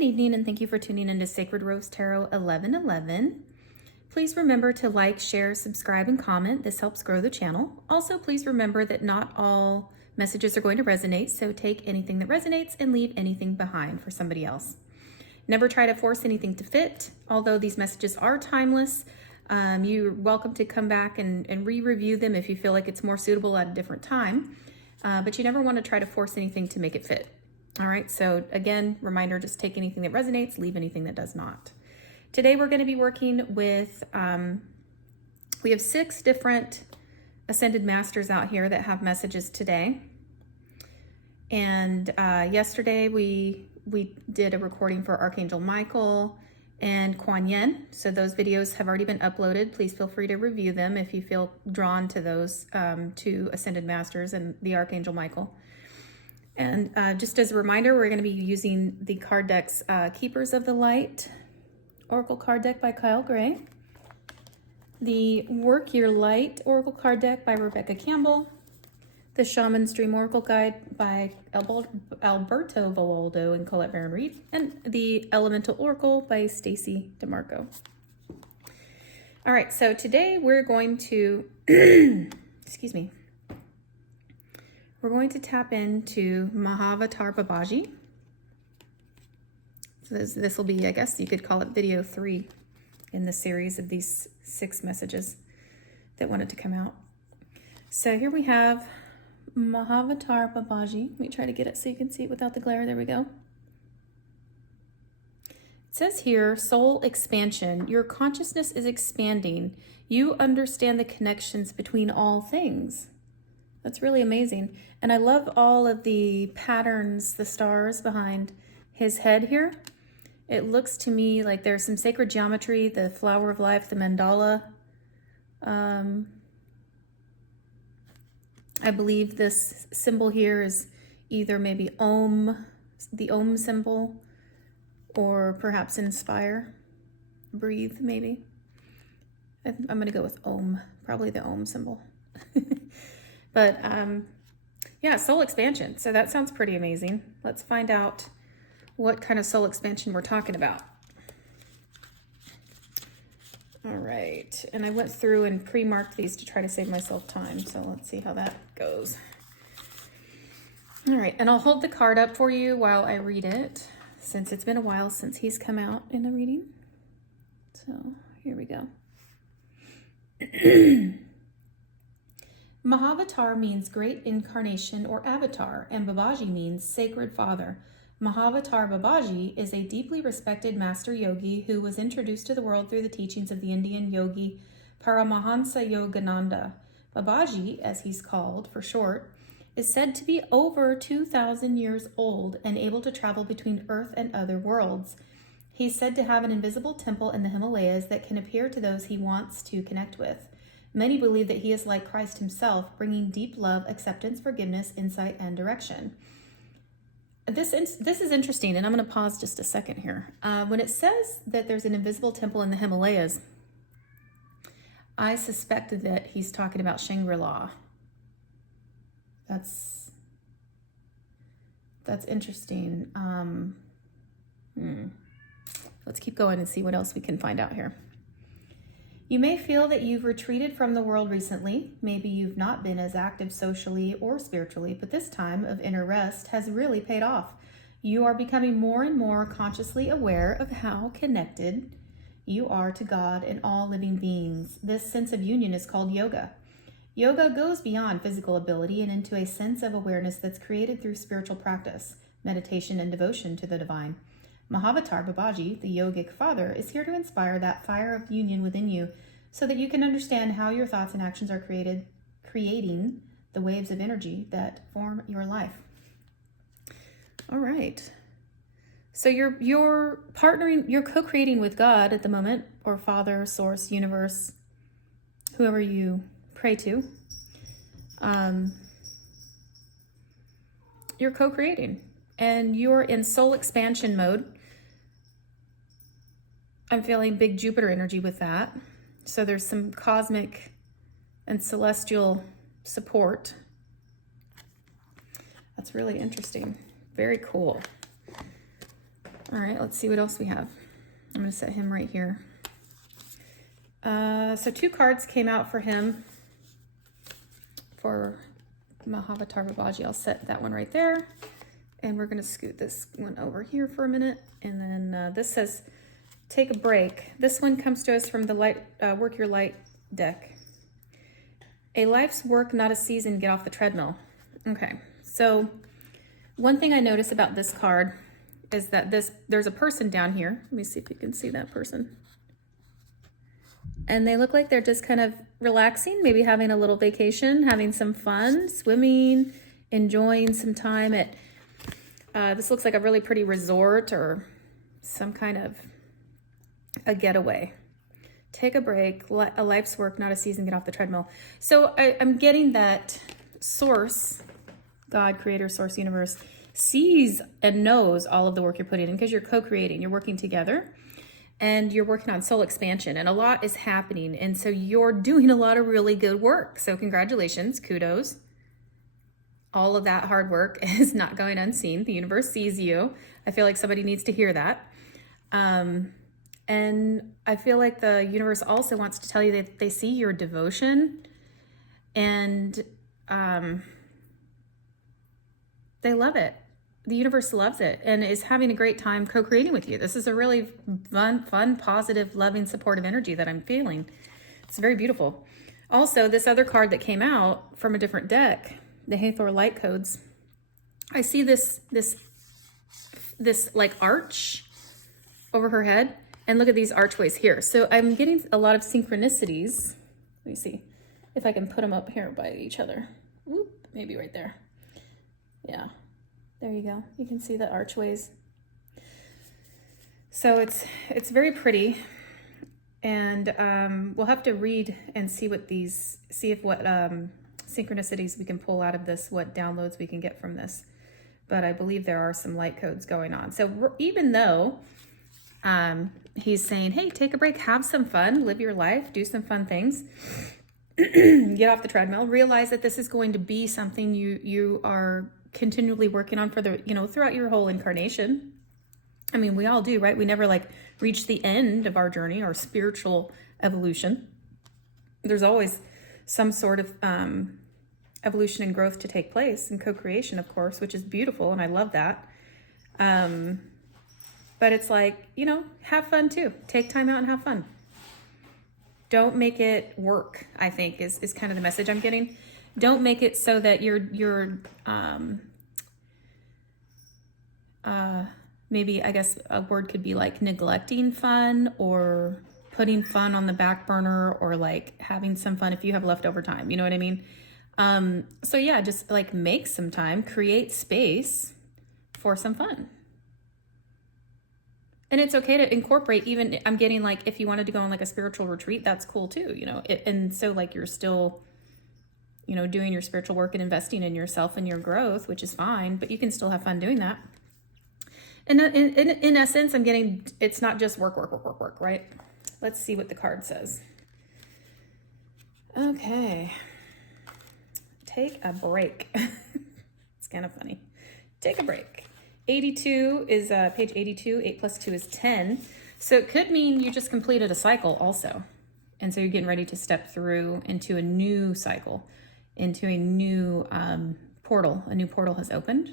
Good evening, and thank you for tuning into Sacred Rose Tarot 1111. Please remember to like, share, subscribe, and comment. This helps grow the channel. Also, please remember that not all messages are going to resonate, so take anything that resonates and leave anything behind for somebody else. Never try to force anything to fit. Although these messages are timeless, you're welcome to come back and re-review them if you feel like it's more suitable at a different time. But you never want to try to force anything to make it fit. All right, so again, reminder, just take anything that resonates, leave anything that does not. Today we're going to be working with, we have 6 different Ascended Masters out here that have messages today. And yesterday we did a recording for Archangel Michael and Kuan Yin. So those videos have already been uploaded. Please feel free to review them if you feel drawn to those 2 Ascended Masters and the Archangel Michael. And just as a reminder, we're going to be using the card decks Keepers of the Light Oracle card deck by Kyle Gray, the Work Your Light Oracle card deck by Rebecca Campbell, the Shaman's Dream Oracle Guide by Alberto Valoldo and Colette Baron Reed, and the Elemental Oracle by Stacy DeMarco. All right, so today we're going to, excuse me, we're going to tap into Mahavatar Babaji. So this will be, I guess you could call it video 3 in the series of these 6 messages that wanted to come out. So here we have Mahavatar Babaji. Let me try to get it so you can see it without the glare. There we go. It says here, soul expansion. Your consciousness is expanding. You understand the connections between all things. That's really amazing. And I love all of the patterns, the stars behind his head here. It looks to me like there's some sacred geometry, the flower of life, the mandala. I believe this symbol here is either maybe Om, the Om symbol, or perhaps inspire, breathe maybe. I'm going to go with Om, probably the Om symbol. But yeah, soul expansion. So that sounds pretty amazing. Let's find out what kind of soul expansion we're talking about. All right, and I went through and pre-marked these to try to save myself time. So let's see how that goes. All right, and I'll hold the card up for you while I read it, since it's been a while since he's come out in a reading. So here we go. Mahavatar means great incarnation or avatar, and Babaji means sacred father. Mahavatar Babaji is a deeply respected master yogi who was introduced to the world through the teachings of the Indian yogi Paramahansa Yogananda. Babaji, as he's called for short, is said to be over 2,000 years old and able to travel between Earth and other worlds. He's said to have an invisible temple in the Himalayas that can appear to those he wants to connect with. Many believe that he is like Christ himself, bringing deep love, acceptance, forgiveness, insight, and direction. This is interesting, and I'm going to pause just a second here. When it says that there's an invisible temple in the Himalayas, I suspect that he's talking about Shangri-La. That's interesting. Let's keep going and see what else we can find out here. You may feel that you've retreated from the world recently. Maybe you've not been as active socially or spiritually, but this time of inner rest has really paid off. You are becoming more and more consciously aware of how connected you are to God and all living beings. This sense of union is called yoga. Yoga goes beyond physical ability and into a sense of awareness that's created through spiritual practice, meditation, and devotion to the divine. Mahavatar Babaji, the yogic father, is here to inspire that fire of union within you so that you can understand how your thoughts and actions are creating the waves of energy that form your life. All right. So you're partnering, you're co-creating with God at the moment, or Father, Source, Universe, whoever you pray to. You're co-creating and you're in soul expansion mode. I'm feeling big Jupiter energy with that. So there's some cosmic and celestial support. That's really interesting. Very cool. All right, let's see what else we have. I'm going to set him right here. So 2 cards came out for him for Mahavatar Babaji. I'll set that one right there. And we're going to scoot this one over here for a minute. And then this says, take a break. This one comes to us from the Work Your Light deck. A life's work, not a season. Get off the treadmill. Okay, so one thing I notice about this card is that there's a person down here. Let me see if you can see that person. And they look like they're just kind of relaxing, maybe having a little vacation, having some fun, swimming, enjoying some time at, this looks like a really pretty resort or some kind of a getaway. Take a break, a life's work, not a season, get off the treadmill. So I'm getting that source, God, creator, source, universe, sees and knows all of the work you're putting in because you're co-creating, you're working together. And you're working on soul expansion and a lot is happening. And so you're doing a lot of really good work. So congratulations, kudos. All of that hard work is not going unseen. The universe sees you. I feel like somebody needs to hear that. And I feel like the universe also wants to tell you that they see your devotion and they love it. The universe loves it and is having a great time co-creating with you. This is a really fun, positive, loving, supportive energy that I'm feeling. It's very beautiful. Also, this other card that came out from a different deck, the Hathor Light Codes, I see this like arch over her head, and look at these archways here. So I'm getting a lot of synchronicities. Let me see if I can put them up here by each other. Whoop, maybe right there. Yeah. There you go. You can see the archways. So it's very pretty, and we'll have to read and see what synchronicities we can pull out of this, what downloads we can get from this. But I believe there are some light codes going on. So even though he's saying, hey, take a break, have some fun, live your life, do some fun things, get off the treadmill, realize that this is going to be something you are continually working on for the, throughout your whole incarnation. I mean, we all do, right? We never reach the end of our journey, our spiritual evolution. There's always some sort of evolution and growth to take place, and co-creation, of course, which is beautiful. And I love that. But it's have fun too. Take time out and have fun. Don't make it work, I think is kind of the message I'm getting. Don't make it so that you're maybe, I guess a word could be neglecting fun or putting fun on the back burner, or having some fun if you have leftover time, you know what I mean? So yeah, just make some time, create space for some fun. And it's okay to incorporate, even I'm getting if you wanted to go on a spiritual retreat, that's cool too, and so you're still doing your spiritual work and investing in yourself and your growth, which is fine, but you can still have fun doing that. And in essence, I'm getting, it's not just work, right? Let's see what the card says. Okay. Take a break. It's kind of funny. Take a break. 82 is page 82. 8 plus 2 is 10. So it could mean you just completed a cycle also. And so you're getting ready to step through into a new cycle, into a new portal. A new portal has opened.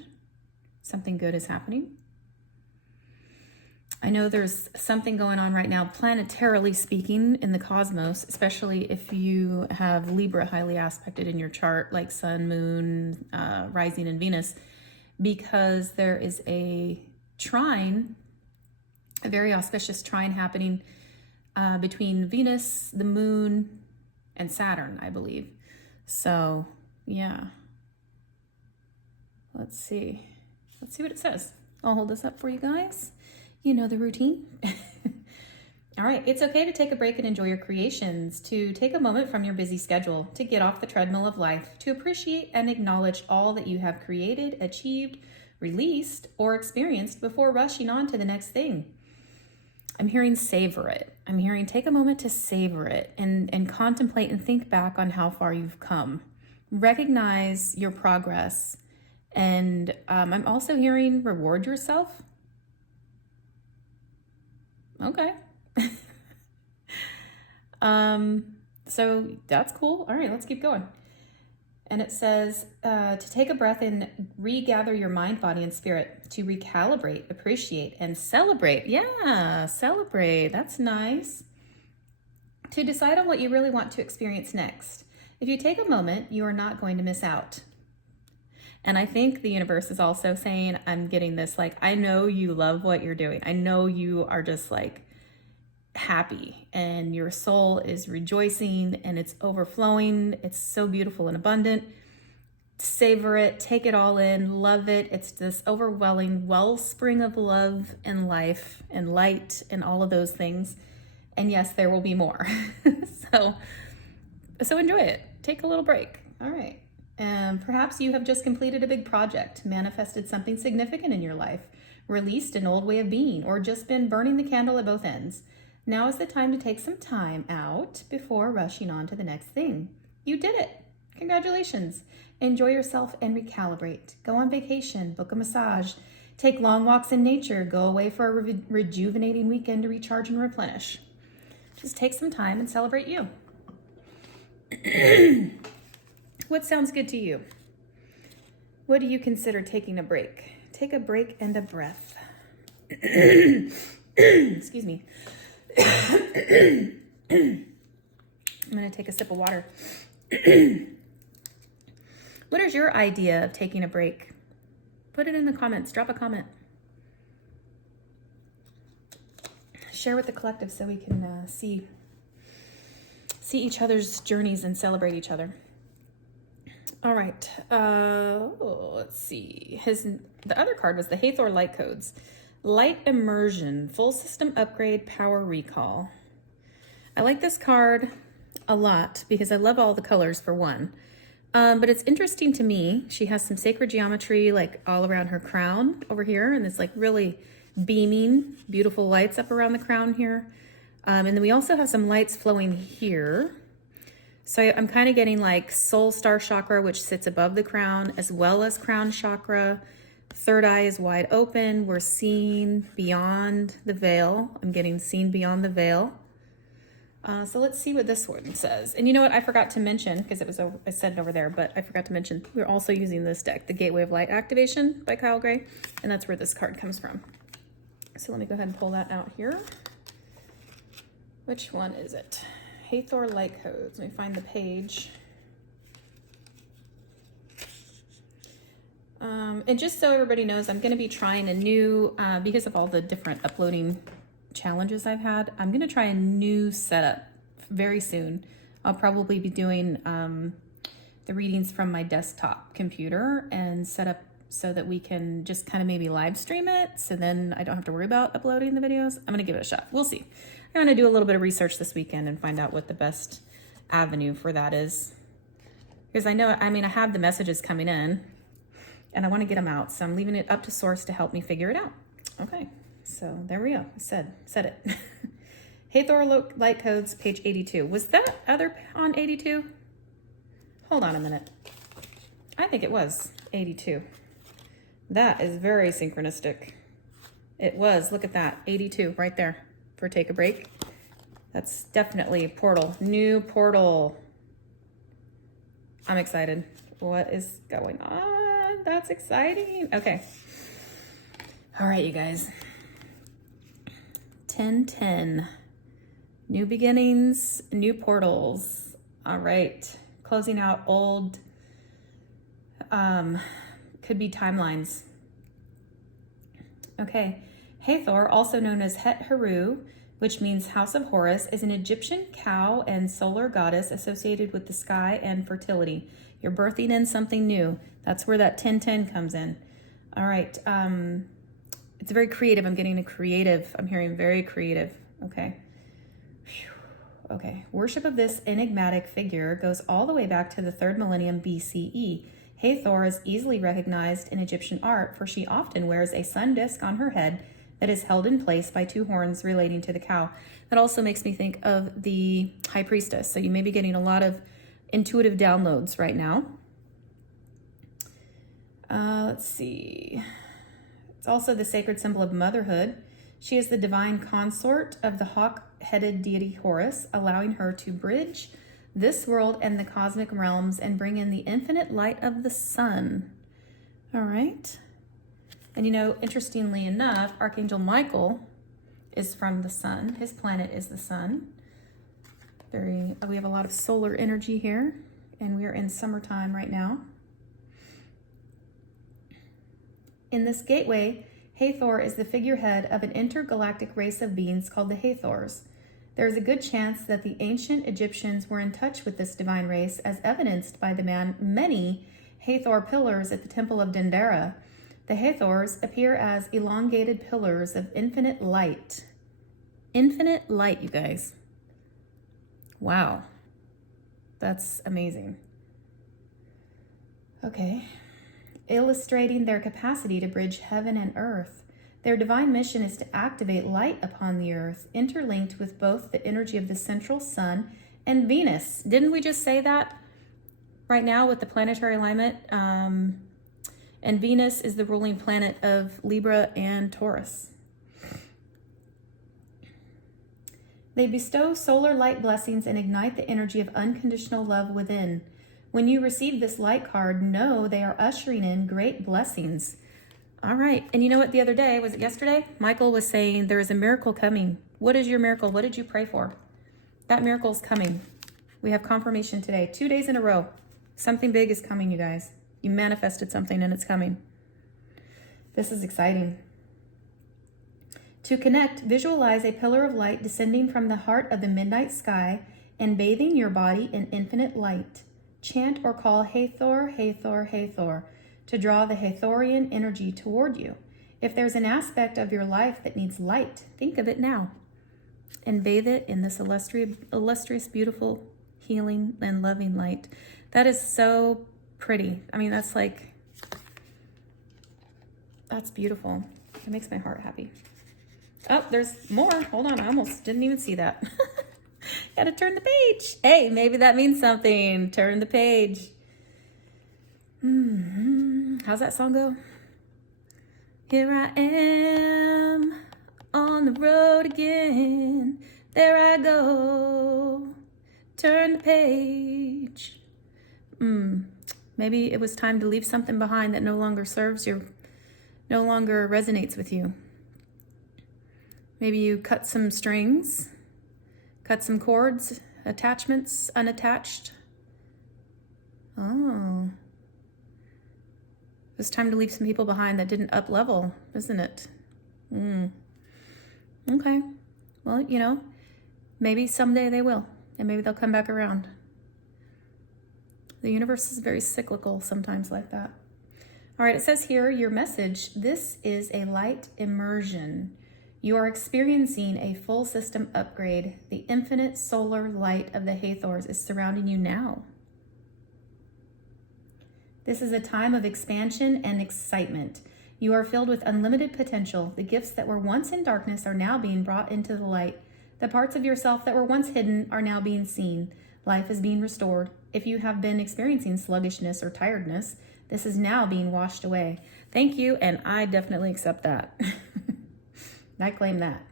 Something good is happening. I know there's something going on right now, planetarily speaking, in the cosmos, especially if you have Libra highly aspected in your chart, like Sun, Moon, Rising, and Venus, because there is a trine, a very auspicious trine happening between Venus, the Moon, and Saturn, I believe. So, yeah. Let's see. Let's see what it says. I'll hold this up for you guys. You know the routine. All right, it's okay to take a break and enjoy your creations, to take a moment from your busy schedule, to get off the treadmill of life, to appreciate and acknowledge all that you have created, achieved, released, or experienced before rushing on to the next thing. I'm hearing savor it. I'm hearing take a moment to savor it and contemplate and think back on how far you've come. Recognize your progress. And I'm also hearing reward yourself. Okay. So that's cool. All right, let's keep going. And it says to take a breath and regather your mind, body, and spirit, to recalibrate, appreciate, and celebrate. Yeah, celebrate. That's nice. To decide on what you really want to experience next. If you take a moment, you are not going to miss out. And I think the universe is also saying, I'm getting this, like, I know you love what you're doing. I know you are just like happy and your soul is rejoicing and it's overflowing. It's so beautiful and abundant. Savor it, take it all in, love it. It's this overwhelming wellspring of love and life and light and all of those things. And yes, there will be more. So enjoy it. Take a little break. All right. Perhaps you have just completed a big project, manifested something significant in your life, released an old way of being, or just been burning the candle at both ends. Now is the time to take some time out before rushing on to the next thing. You did it. Congratulations. Enjoy yourself and recalibrate. Go on vacation, book a massage, take long walks in nature, go away for a rejuvenating weekend to recharge and replenish. Just take some time and celebrate you. What sounds good to you? What do you consider taking a break? Take a break and a breath. Excuse me. I'm going to take a sip of water. What is your idea of taking a break? Put it in the comments. Drop a comment. Share with the collective so we can see each other's journeys and celebrate each other. All right. Let's see. The other card was the Hathor Light Codes. Light Immersion, Full System Upgrade, Power Recall. I like this card a lot because I love all the colors for one. But it's interesting to me. She has some sacred geometry like all around her crown over here. And it's like really beaming, beautiful lights up around the crown here. And then we also have some lights flowing here. So I'm kind of getting like soul star chakra, which sits above the crown, as well as crown chakra. Third eye is wide open. We're seeing beyond the veil. I'm getting seen beyond the veil. So let's see what this one says. And you know what? I forgot to mention, because it was over, I said it over there, but I forgot to mention, we're also using this deck, the Gateway of Light Activation by Kyle Gray. And that's where this card comes from. So let me go ahead and pull that out here. Which one is it? Hathor Light Codes. Let me find the page. And just so everybody knows, I'm going to be trying a new, because of all the different uploading challenges I've had, I'm going to try a new setup very soon. I'll probably be doing the readings from my desktop computer and set up so that we can just kind of maybe live stream it. So then I don't have to worry about uploading the videos. I'm going to give it a shot. We'll see. I'm going to do a little bit of research this weekend and find out what the best avenue for that is. Because I know, I mean, I have the messages coming in and I want to get them out. So I'm leaving it up to Source to help me figure it out. Okay. So there we go. I said it. Hathor Light Codes, page 82. Was that other on 82? Hold on a minute. I think it was 82. That is very synchronistic. It was. Look at that. 82 right there for Take a Break. That's definitely a portal. New portal. I'm excited. What is going on? That's exciting. Okay. All right, you guys. 10-10. New beginnings, new portals. All right. Closing out old, could be timelines. Okay. Hathor, also known as Het Heru, which means House of Horus, is an Egyptian cow and solar goddess associated with the sky and fertility. You're birthing in something new. That's where that 10-10 comes in. All right. It's very creative. I'm getting a creative. I'm hearing very creative. Okay. Whew. Okay. Worship of this enigmatic figure goes all the way back to the 3rd millennium BCE. Hathor is easily recognized in Egyptian art, for she often wears a sun disk on her head that is held in place by 2 horns relating to the cow. That also makes me think of the high priestess. So you may be getting a lot of intuitive downloads right now. Let's see. It's also the sacred symbol of motherhood. She is the divine consort of the hawk-headed deity Horus, allowing her to bridge this world and the cosmic realms and bring in the infinite light of the sun. All right. And you know, interestingly enough, Archangel Michael is from the sun. His planet is the sun. We have a lot of solar energy here, and we are in summertime right now. In this gateway, Hathor is the figurehead of an intergalactic race of beings called the Hathors. There is a good chance that the ancient Egyptians were in touch with this divine race, as evidenced by the many Hathor pillars at the Temple of Dendera. The Hathors appear as elongated pillars of infinite light. Infinite light, you guys. Wow. That's amazing. Okay. Illustrating their capacity to bridge heaven and earth. Their divine mission is to activate light upon the earth, interlinked with both the energy of the central sun and Venus. Didn't we just say that right now with the planetary alignment? And Venus is the ruling planet of Libra and Taurus. They bestow solar light blessings and ignite the energy of unconditional love within. When you receive this light card, know they are ushering in great blessings. All right. And you know what? The other day, was it yesterday? Michael was saying there is a miracle coming. What is your miracle? What did you pray for? That miracle is coming. We have confirmation today. 2 days in a row. Something big is coming, you guys. You manifested something and it's coming. This is exciting. To connect, visualize a pillar of light descending from the heart of the midnight sky and bathing your body in infinite light. Chant or call Hathor, Hathor, Hathor to draw the Hathorian energy toward you. If there's an aspect of your life that needs light, think of it now and bathe it in this illustrious, beautiful, healing, and loving light. That is so pretty. I mean, that's beautiful. It makes my heart happy. Oh, there's more. Hold on. I almost didn't even see that. Gotta turn the page. Hey, maybe that means something. Turn the page. How's that song go? Here I am on the road again. There I go. Turn the page. Maybe it was time to leave something behind that no longer serves you, no longer resonates with you. Maybe you cut some strings, cut some cords, attachments, unattached. Oh. It was time to leave some people behind that didn't up level, isn't it? Okay. Well, you know, maybe someday they will, and maybe they'll come back around. The universe is very cyclical sometimes like that. All right, it says here, your message, this is a light immersion. You are experiencing a full system upgrade. The infinite solar light of the Hathors is surrounding you now. This is a time of expansion and excitement. You are filled with unlimited potential. The gifts that were once in darkness are now being brought into the light. The parts of yourself that were once hidden are now being seen. Life is being restored. If you have been experiencing sluggishness or tiredness, this is now being washed away. Thank you, and I definitely accept that. I claim that.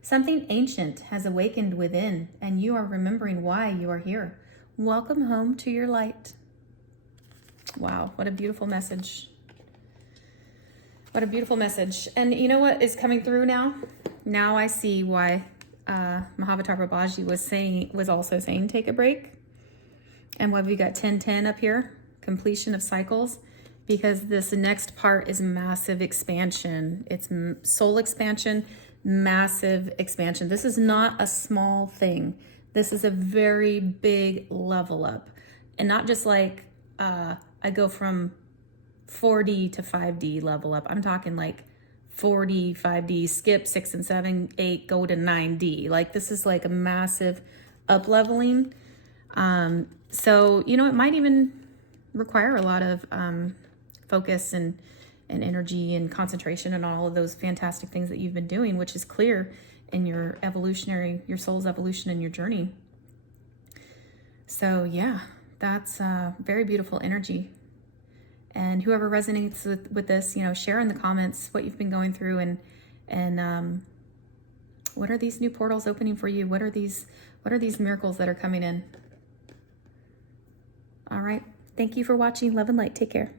Something ancient has awakened within, and you are remembering why you are here. Welcome home to your light. Wow, what a beautiful message. What a beautiful message. And you know what is coming through now? Now I see why Mahavatar Babaji was also saying take a break. And why we got 1010 up here, completion of cycles, because this next part is massive expansion. It's soul expansion, massive expansion. This is not a small thing. This is a very big level up. And not just like I go from 4D to 5D level up. I'm talking like 4D, 5D, skip 6 and 7, 8, go to 9D. Like this is like a massive up leveling. So, you know, it might even require a lot of focus and energy and concentration and all of those fantastic things that you've been doing, which is clear in your soul's evolution and your journey. So yeah, that's very beautiful energy. And whoever resonates with this, you know, share in the comments what you've been going through And what are these new portals opening for you? What are these miracles that are coming in? All right. Thank you for watching. Love and light. Take care.